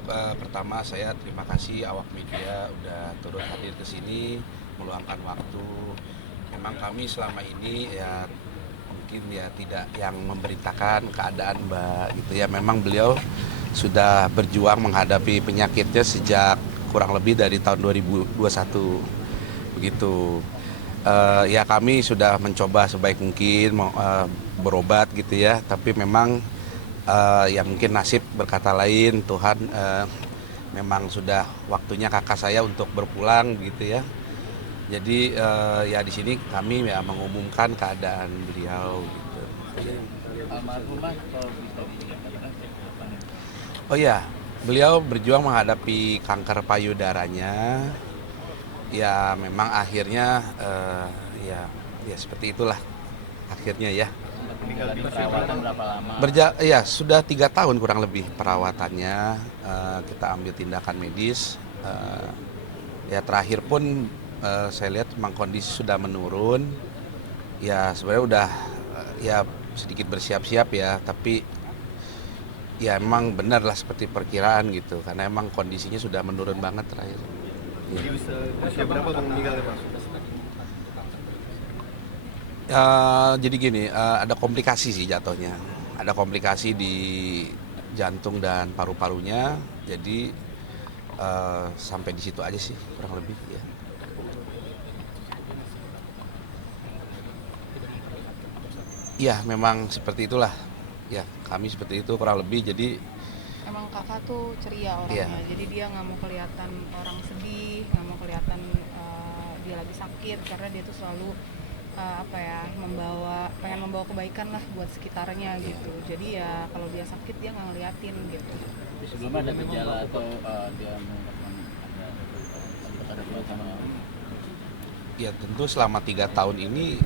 untuk pertama saya terima kasih awak media udah turut hadir ke sini, meluangkan waktu. Memang kami selama ini ya mungkin ya tidak yang memberitakan keadaan Mbak gitu ya. Memang beliau sudah berjuang menghadapi penyakitnya sejak kurang lebih dari tahun 2021 begitu. Ya kami sudah mencoba sebaik mungkin berobat gitu ya, tapi memang ya mungkin nasib berkata lain, Tuhan memang sudah waktunya kakak saya untuk berpulang gitu ya. Jadi ya di sini kami ya mengumumkan keadaan beliau gitu. Almarhumah kalau bisa dikatakan apa nih? Oh ya, beliau berjuang menghadapi kanker payudaranya. Ya memang akhirnya ya seperti itulah akhirnya ya. Sempat menjalani perawatan berapa lama? Ya sudah 3 tahun kurang lebih perawatannya. Kita ambil tindakan medis. Ya terakhir pun saya lihat memang kondisi sudah menurun. Ya sebenarnya udah ya sedikit bersiap-siap ya, tapi ya emang benar lah seperti perkiraan gitu, karena emang kondisinya sudah menurun banget terakhir. Jadi usia berapa Bang meninggalnya Pak? Jadi gini, ada komplikasi sih jatuhnya. Ada komplikasi di jantung dan paru-parunya. Jadi sampai di situ aja sih kurang lebih ya. Iya, memang seperti itulah. Ya, kami seperti itu kurang lebih. Jadi Emang kakak tuh ceria orangnya, iya. jadi dia nggak mau kelihatan orang sedih, nggak mau kelihatan dia lagi sakit, karena dia tuh selalu pengen membawa kebaikan lah buat sekitarnya gitu. Jadi ya kalau dia sakit dia nggak ngeliatin gitu. Sebelumnya ada gejala atau dia mengungkapkan ada sama Ya tentu selama 3 tahun ini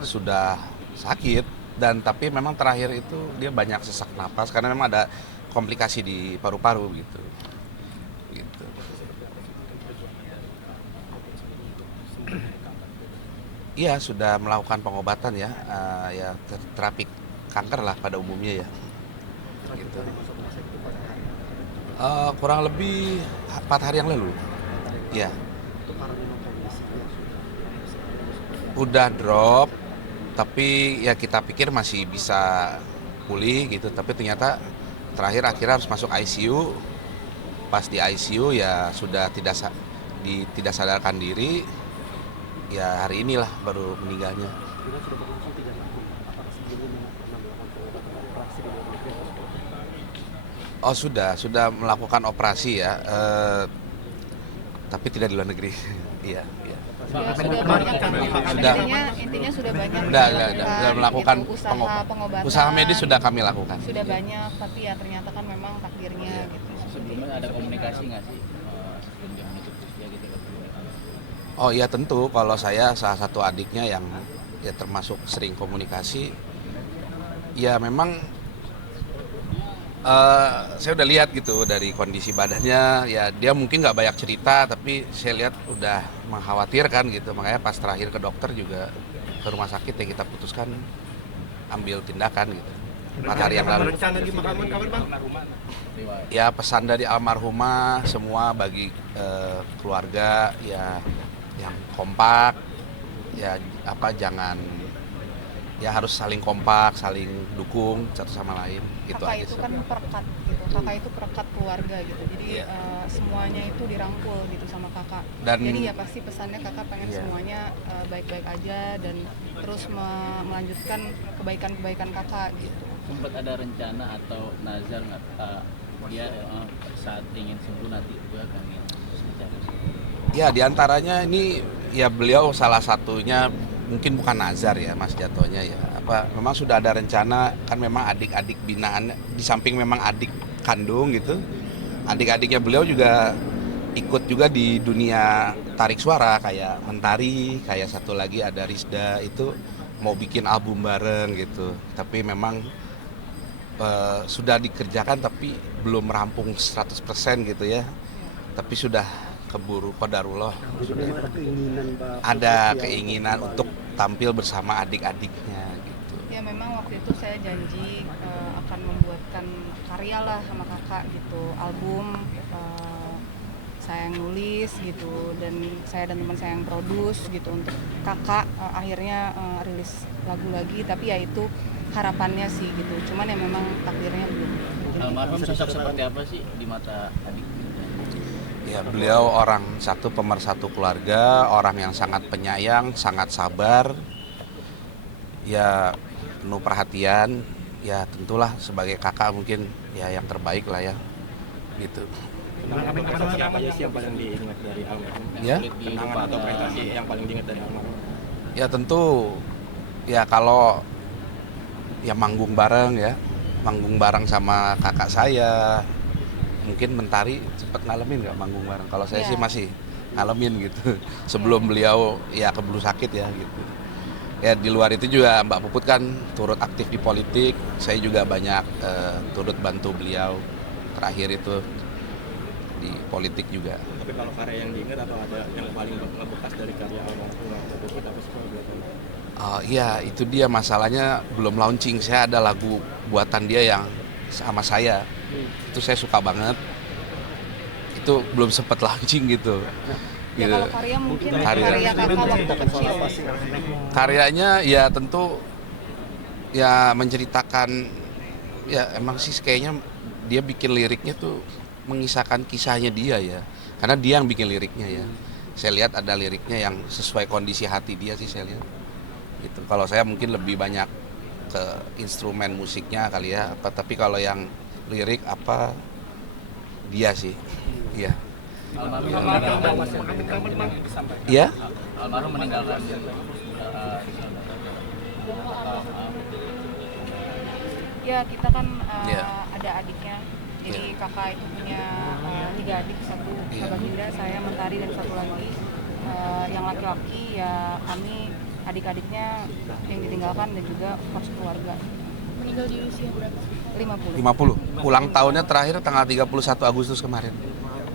sudah sakit, dan tapi memang terakhir itu dia banyak sesak napas karena memang ada komplikasi di paru-paru gitu. Gitu. Iya sudah melakukan pengobatan ya, ya terapi kanker lah pada umumnya ya. Gitu. Kurang lebih 4 hari yang lalu. Ya. Udah drop, tapi ya kita pikir masih bisa pulih gitu, tapi ternyata terakhir akhirnya harus masuk ICU. Pas di ICU ya sudah tidak sadarkan diri, ya hari inilah baru meninggalnya. Oh sudah melakukan operasi ya, tapi tidak di luar negeri. Iya, iya. Sudah banyak kan, Sudah. intinya sudah banyak Udah dilakukan melakukan gitu, pengobatan, usaha medis sudah kami lakukan. sudah banyak, tapi ya ternyata kan memang takdirnya gitu. sebelumnya ada komunikasi nggak sih sebelum dia menutup usia gitu? Oh iya tentu, kalau saya salah satu adiknya yang ya termasuk sering komunikasi, ya memang saya udah lihat gitu dari kondisi badannya, ya dia mungkin nggak banyak cerita, tapi saya lihat udah mengkhawatirkan gitu, makanya pas terakhir ke dokter juga ke rumah sakit ya kita putuskan ambil tindakan gitu. 4 hari yang lalu. Rencana di pemakaman kapan Bang? Ya pesan dari almarhumah semua bagi keluarga ya yang kompak, ya jangan, ya harus saling kompak, saling dukung satu sama lain gitu Kakak aja itu sih. kan perekat gitu, kakak itu perekat keluarga gitu, jadi Iya. semuanya itu dirangkul gitu sama kakak. Dan- Jadi ya pasti pesannya kakak pengen Iya. semuanya baik-baik aja dan terus melanjutkan kebaikan-kebaikan kakak gitu. Sempat ada rencana atau nazar nggak dia saat ingin sembuh nanti juga akan ingin bicara? Ya diantaranya ini ya beliau salah satunya, mungkin bukan nazar ya Mas jatuhnya ya, memang sudah ada rencana, kan memang adik-adik binaan di samping memang adik kandung gitu, adik-adiknya beliau juga ikut juga di dunia tarik suara, kayak Mentari, kayak satu lagi ada Rizda, itu mau bikin album bareng gitu, tapi memang sudah dikerjakan tapi belum rampung 100% gitu ya, tapi sudah keburu qadarullah, ada keinginan untuk tampil bersama adik-adiknya gitu. Ya memang waktu itu saya janji akan membuat membuatkan karya lah sama kakak gitu, album saya yang nulis gitu, dan saya dan teman saya yang produce gitu untuk kakak. Akhirnya rilis lagu lagi, tapi ya itu harapannya sih gitu, cuman ya memang takdirnya belum. Almarhum sosok seperti apa sih di mata adik? Ya, beliau orang satu pemersatu keluarga, orang yang sangat penyayang, sangat sabar, ya penuh perhatian. Ya tentulah sebagai kakak mungkin ya yang terbaik lah ya, gitu. Prestasi apa aja sih yang paling diingat dari almarhum? Ya, Kenangan atau prestasi yang paling diingat dari almarhum? ya tentu ya kalau ya manggung bareng sama kakak saya. Mungkin Mentari sempat ngalamin nggak manggung bareng? Kalau saya sih masih ngalamin gitu. Sebelum beliau ya keburu sakit ya gitu. Ya di luar itu juga Mbak Puput kan turut aktif di politik. Saya juga banyak turut bantu beliau terakhir itu di politik juga. Tapi kalau karya yang diingat atau ada yang paling ngebekas dari karya almarhum Mbak Puput apa sih kalau boleh tahu? Iya, itu dia masalahnya belum launching. Saya ada lagu buatan dia yang sama saya. Itu saya suka banget. Itu belum sempat launching gitu. Ya kalau karya mungkin karya kakak waktu kecil. Karyanya ya tentu ya menceritakan, ya emang sih kayaknya dia bikin liriknya tuh mengisahkan kisahnya dia ya. Karena dia yang bikin liriknya ya. Saya lihat ada liriknya yang sesuai kondisi hati dia sih saya lihat. Gitu. Kalau saya mungkin lebih banyak ke instrumen musiknya kali ya, tapi kalau yang lirik apa dia sih. Iya. Iya? Almarhum meninggalkan Ya kita kan Iya. ada adiknya, jadi Iya. kakak itu punya 3 adik, satu Iya. Baginda, saya Mentari, dan satu lagi yang laki-laki ya kami adik-adiknya yang ditinggalkan, dan juga kos keluarga. Meninggal di usia berapa? 50. 50. Ulang tahunnya terakhir tanggal 31 Agustus kemarin.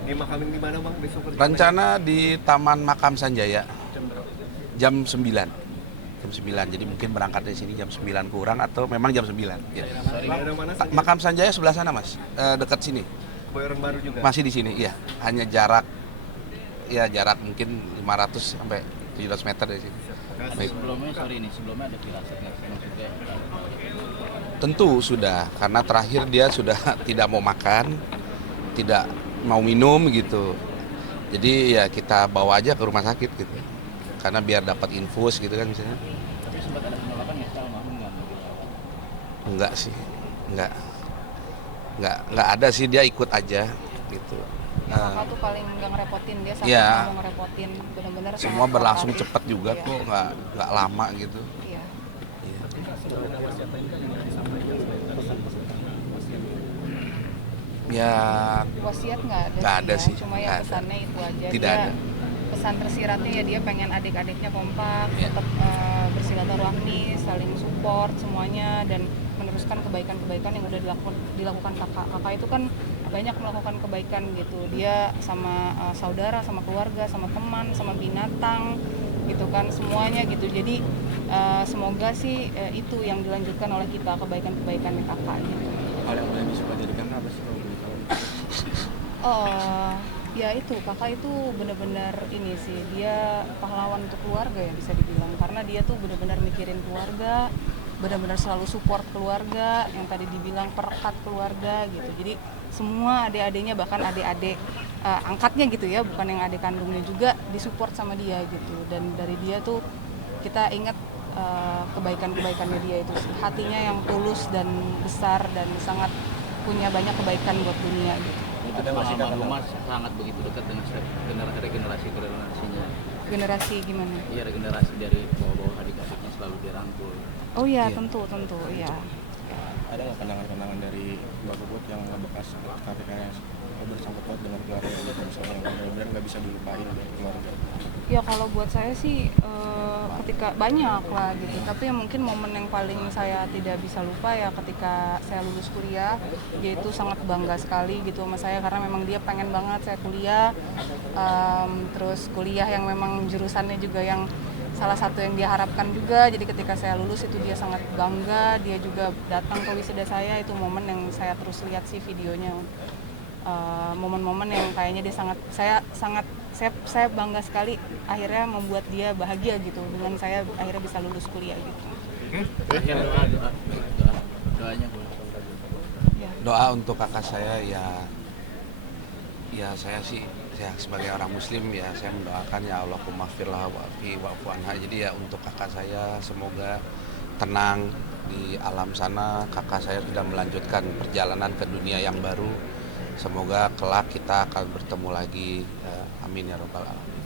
Dimakamin di mana bang besok? Rencana di Taman Makam Sanjaya. Jam 9. Jam 9. Jadi mungkin berangkat dari sini jam 9 kurang atau memang jam 9. Ya. Daerah mana sih? Makam Sanjaya sebelah sana, Mas. Dekat sini. Kebayoran Baru juga? Masih di sini, iya. Hanya jarak mungkin 500 sampai 700 meter dari sini. Baik. Sebelumnya ada firasat nggak sih maksudnya? Tentu sudah, karena terakhir dia sudah tidak mau makan, tidak mau minum gitu. Jadi ya kita bawa aja ke rumah sakit gitu. Karena biar dapat infus gitu kan misalnya. Tapi sempat ada penolakan nggak sih almarhum nggak mau dirawat? Enggak sih, enggak ada sih, dia ikut aja gitu. Kakak tuh paling nggak ngerepotin, dia sampai Iya. nggak mau ngerepotin, benar-benar Semua sangat berlangsung kooperatif. cepat juga Iya. kok, nggak lama gitu. Iya. Iya. Ya Wasiat nggak Nggak ada ya, sih, cuma nggak ya ada. pesannya itu aja. Tidak Dia ada. pesan tersiratnya ya dia pengen adik-adiknya kompak, Iya. tetap bersilaturahmi, saling support semuanya, dan meneruskan kebaikan-kebaikan yang udah dilakukan kakak. Kakak itu kan banyak melakukan kebaikan gitu. Dia sama saudara, sama keluarga, sama teman, sama binatang gitu kan, semuanya gitu. Jadi semoga sih itu yang dilanjutkan oleh kita, kebaikan-kebaikan kakak gitu. Hal yang paling disuka dari kakak apa sih kalau boleh tahu? Ya itu kakak itu benar-benar ini sih, dia pahlawan untuk keluarga ya bisa dibilang, karena dia tuh benar-benar mikirin keluarga, benar-benar selalu support keluarga, yang tadi dibilang perekat keluarga gitu. Jadi semua adik-adiknya, bahkan adik-adik angkatnya gitu ya, bukan yang adik kandungnya juga disupport sama dia gitu. Dan dari dia tuh kita ingat kebaikan-kebaikannya dia itu sih, hatinya yang tulus dan besar dan sangat punya banyak kebaikan buat dunia gitu. Itu almarhum sangat begitu dekat dengan regenerasinya. Generasi gimana? Iya, regenerasi dari bawah-bawah adik-adiknya selalu dirangkul. Oh iya, Iya. tentu iya. Ada nggak kenangan-kenangan dari Mbak Puput yang ngebekas karirnya bersangkut paut dengan keluarga gitu, misalnya yang benar-benar nggak bisa dilupain dari keluarga? Ya kalau buat saya sih ketika banyak lah gitu, tapi mungkin momen yang paling saya tidak bisa lupa ya ketika saya lulus kuliah. Dia itu sangat bangga sekali gitu sama saya, karena memang dia pengen banget saya kuliah, terus kuliah yang memang jurusannya juga yang salah satu yang dia harapkan juga. Jadi ketika saya lulus itu dia sangat bangga, dia juga datang ke wisuda saya. Itu momen yang saya terus lihat sih videonya. Momen-momen yang kayaknya dia saya bangga sekali akhirnya membuat dia bahagia gitu dengan saya akhirnya bisa lulus kuliah gitu. Terakhir doanya boleh. Ya. Doa untuk kakak saya ya saya sebagai orang muslim ya saya mendoakan ya Allahumma firlah wa'fu anha. Jadi ya untuk kakak saya semoga tenang di alam sana, kakak saya sudah melanjutkan perjalanan ke dunia yang baru. Semoga kelak kita akan bertemu lagi. Amin ya rabbal alamin.